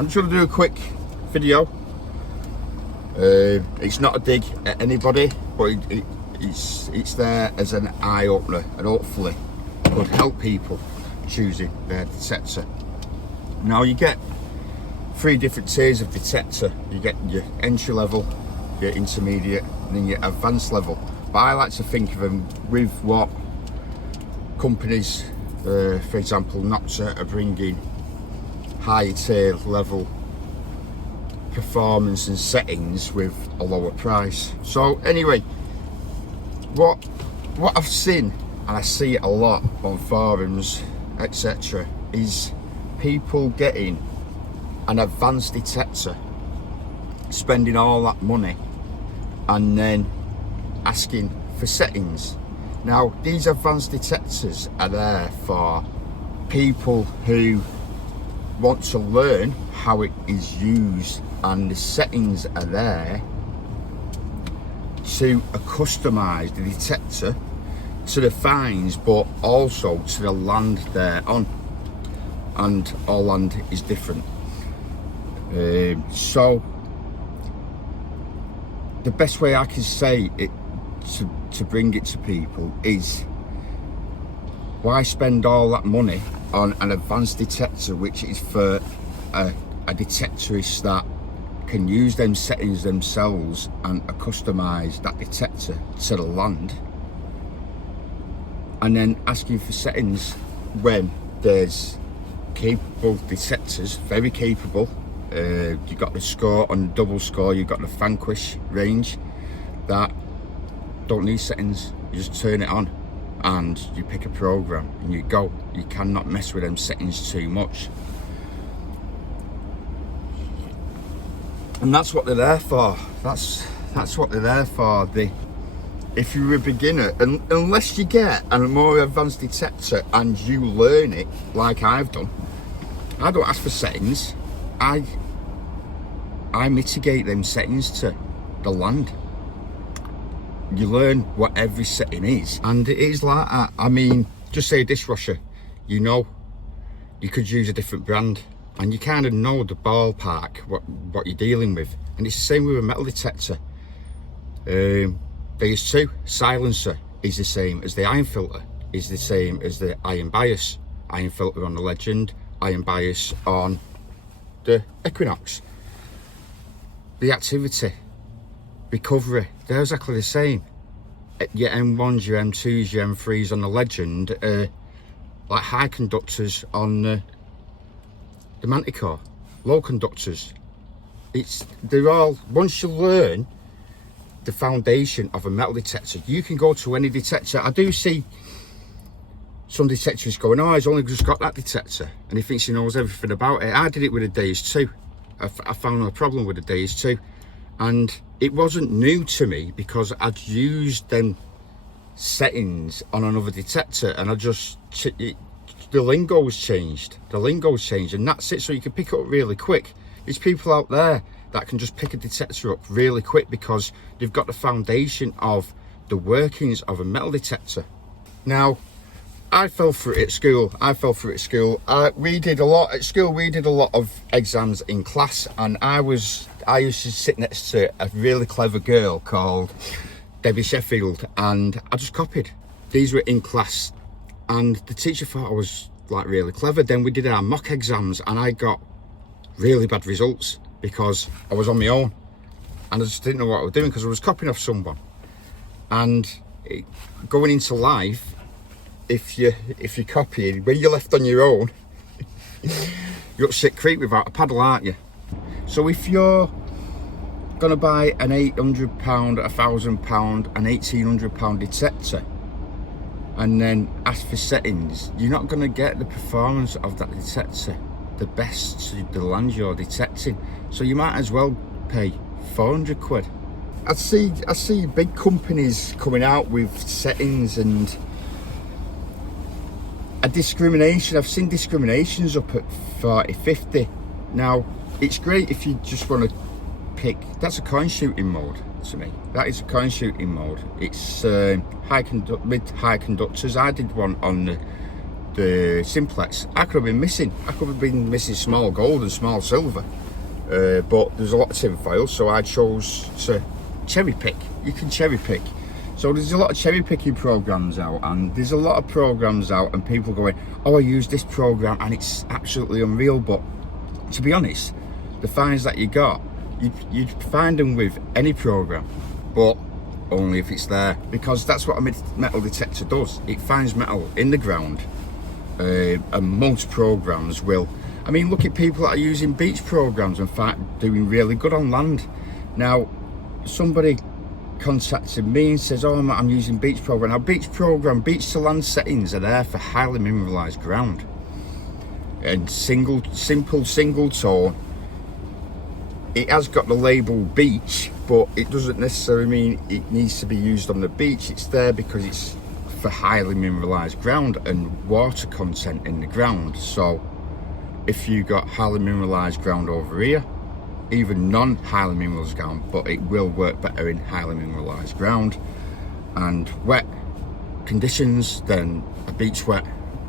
I'm just going to do a quick video. It's not a dig at anybody, but it's there as an eye-opener and hopefully could help people choosing their detector. Now you get 3 different tiers of detector. You get your entry level, your intermediate, and then your advanced level. But I like to think of them with what companies, for example, Nokta are bringing higher tier level performance and settings with a lower price. So anyway, what I've seen, and I see it a lot on forums, etc., is people getting an advanced detector, spending all that money, and then asking for settings. Now, these advanced detectors are there for people who want to learn how it is used, and the settings are there to customize the detector to the finds, but also to the land they're on, and all land is different. So the best way I can say it to bring it to people is, why spend all that money on an advanced detector which is for a detectorist that can use them settings themselves and customize that detector to the land, and then asking for settings when there's capable detectors, very capable. You've got the score on double score, you've got the Vanquish range that don't need settings. You just turn it on and you pick a program and you go. You cannot mess with them settings too much. And that's what they're there for. That's what they're there for. If you're a beginner, and unless you get a more advanced detector and you learn it like I've done, I don't ask for settings. I mitigate them settings to the land. You learn what every setting is, and it is like that. I mean, just say a dishwasher, you know, you could use a different brand, and you kind of know the ballpark what you're dealing with. And it's the same with a metal detector. There's 2. Silencer is the same as the iron filter, is the same as the iron bias. Iron filter on the Legend, iron bias on the Equinox. Reactivity, recovery, they're exactly the same. Your M1s, your M2s, your M3s on the Legend, like high conductors on the Manticore, low conductors. They're all, once you learn the foundation of a metal detector, you can go to any detector. I do see some detectors going, oh, he's only just got that detector, and he thinks he knows everything about it. I did it with a Deus too. I found a problem with the Deus too, and it wasn't new to me because I'd used them settings on another detector, and the lingo's changed. And that's it. So you can pick it up really quick. There's people out there that can just pick a detector up really quick because they've got the foundation of the workings of a metal detector. Now, I fell through it at school. We did a lot at school. We did a lot of exams in class, and I used to sit next to a really clever girl called Debbie Sheffield, and I just copied. These were in class, and the teacher thought I was like really clever. Then we did our mock exams, and I got really bad results because I was on my own, and I just didn't know what I was doing because I was copying off someone. And going into life, if you're copying, when you're left on your own, you're up shit creek without a paddle, aren't you? So if you're gonna buy an £800, £1,000, an £1,800 detector, and then ask for settings, you're not gonna get the performance of that detector, the best to the land you're detecting. So you might as well pay 400 quid. I see big companies coming out with settings and a discrimination. I've seen discriminations up at 40, 50. Now, it's great if you just want to pick, that's a coin shooting mode to me. That is a coin shooting mode. It's with high conductors. I did one on the the simplex, I could have been missing small gold and small silver, but there's a lot of tin foil, so I chose to cherry pick. You can cherry pick. So there's a lot of cherry picking programs out, and there's a lot of programs out, and people going, oh, I use this program and it's absolutely unreal. But to be honest, the finds that you got, you'd find them with any program, but only if it's there, because that's what a metal detector does. It finds metal in the ground, and most programs will. I mean, look at people that are using beach programs and doing really good on land. Now, somebody contacted me and says, oh, I'm using beach program. Now, beach to land settings are there for highly mineralized ground, and simple single tone. It has got the label beach, but it doesn't necessarily mean it needs to be used on the beach. It's there because it's for highly mineralized ground and water content in the ground. So if you got highly mineralized ground over here, even non-highly mineralized ground, but it will work better in highly mineralized ground and wet conditions, then a beach wet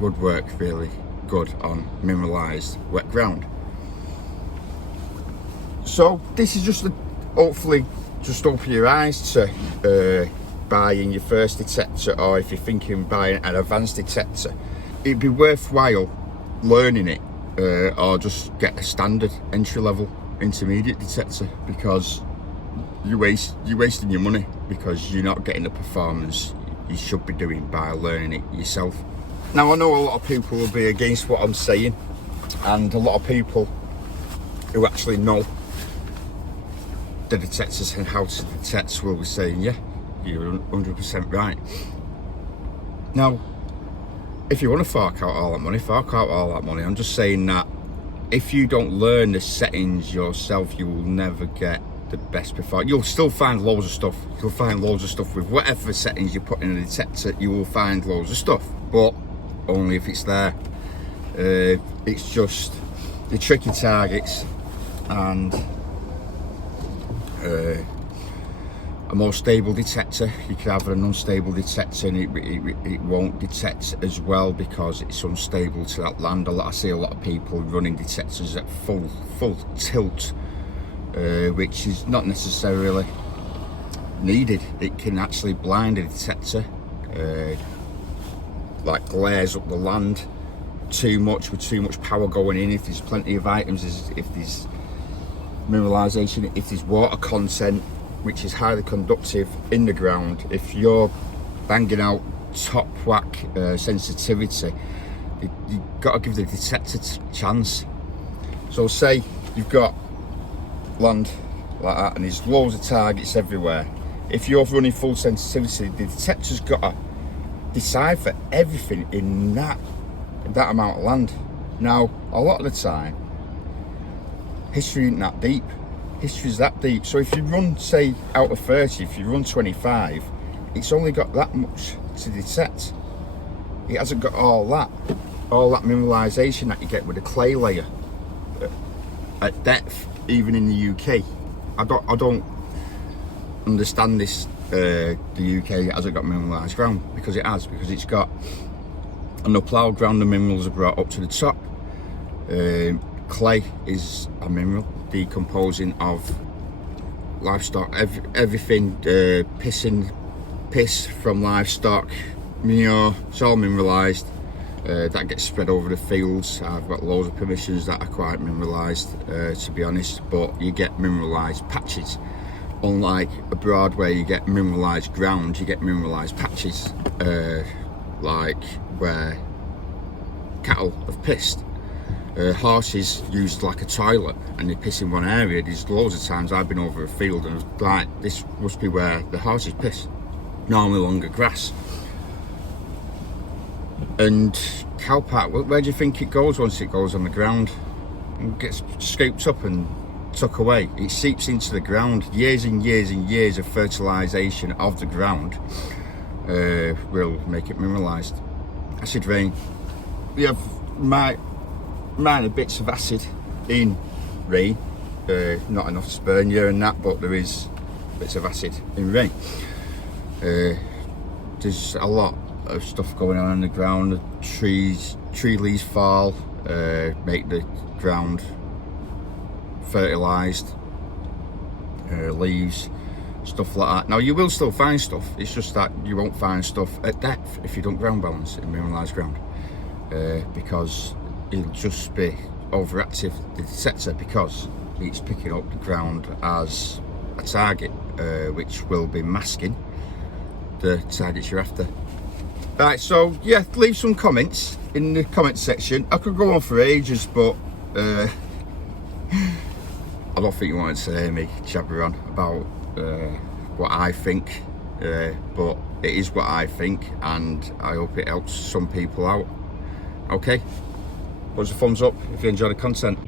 would work really good on mineralized wet ground. So this is just hopefully just open your eyes to buying your first detector, or if you're thinking buying an advanced detector, it'd be worthwhile learning it, or just get a standard entry-level intermediate detector, because you're wasting your money, because you're not getting the performance you should be doing by learning it yourself. Now, I know a lot of people will be against what I'm saying, and a lot of people who actually know the detectors and how to detect will be saying, yeah, you're 100% right. Now, if you want to fork out all that money, fork out all that money. I'm just saying that if you don't learn the settings yourself, you will never get the best performance. You'll still find loads of stuff. You'll find loads of stuff with whatever settings you put in a detector. You will find loads of stuff, but only if it's there. It's just the tricky targets and a more stable detector. You can have an unstable detector and it won't detect as well because it's unstable to that land. I see a lot of people running detectors at full tilt, which is not necessarily needed. It can actually blind a detector, like glares up the land too much, with too much power going in. If there's plenty of items, if there's mineralization, if there's water content, which is highly conductive in the ground, if you're banging out top whack sensitivity, you've got to give the detector a chance. So say you've got land like that and there's loads of targets everywhere. If you're running full sensitivity, the detector's got to decipher everything in that amount of land. Now, a lot of the time, history isn't that deep. History's that deep. So if you run, say, out of 30, if you run 25, it's only got that much to detect. It hasn't got all that mineralization that you get with a clay layer at depth, even in the UK. I don't understand this. The UK hasn't got mineralized ground, because it has, because it's got an upload ground. The minerals are brought up to the top. Clay is a mineral, decomposing of livestock, everything, piss from livestock, manure, it's all mineralized. That gets spread over the fields. I've got loads of permissions that are quite mineralized, to be honest, but you get mineralized patches. Unlike abroad where you get mineralized ground, you get mineralized patches, like where cattle have pissed. Horses used like a toilet and they piss in one area. There's loads of times I've been over a field and like, this must be where the horses piss, normally longer grass. And cow part, where do you think it goes once it goes on the ground? It gets scooped up and tucked away. It seeps into the ground. Years and years and years of fertilisation of the ground will make it mineralised. Acid rain. We have minor bits of acid in rain, not enough to spurn you and that, but there is bits of acid in rain. There's a lot of stuff going on the ground. Tree leaves fall, make the ground fertilised, leaves, stuff like that. Now you will still find stuff, it's just that you won't find stuff at depth if you don't ground balance in mineralised ground, because it'll just be overactive, the detector, because it's picking up the ground as a target, which will be masking the targets you're after. Right, so yeah, leave some comments in the comment section. I could go on for ages, but I don't think you wanted to hear me jabber on about what I think, but it is what I think, and I hope it helps some people out. Okay, put us a thumbs up if you enjoy the content.